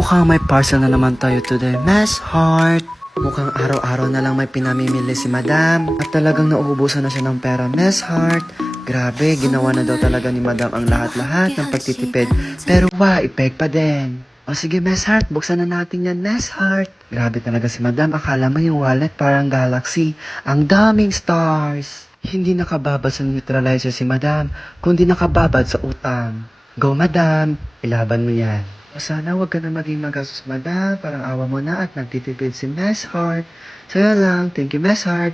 Mukhang may parcel na naman tayo today, Miss Heart. Mukhang araw-araw na lang may pinamimili si Madam. At talagang nauubusan na siya ng pera, Miss Heart. Grabe, ginawa na daw talaga ni Madam ang lahat-lahat ng pagtitipid. Pero ipeg pa din. O sige, Miss Heart, buksan na natin yan, Miss Heart. Grabe talaga si Madam. Akala mo yung wallet parang galaxy. Ang daming stars. Hindi nakababad sa neutralizer si Madam, kundi nakababad sa utang. Go, Madam. Ilaban mo yan. O sana wag ka na maging magastos, Madam. Parang awa mo na at nagtitipid si Miss Heart. So yun lang. Thank you, Miss Heart.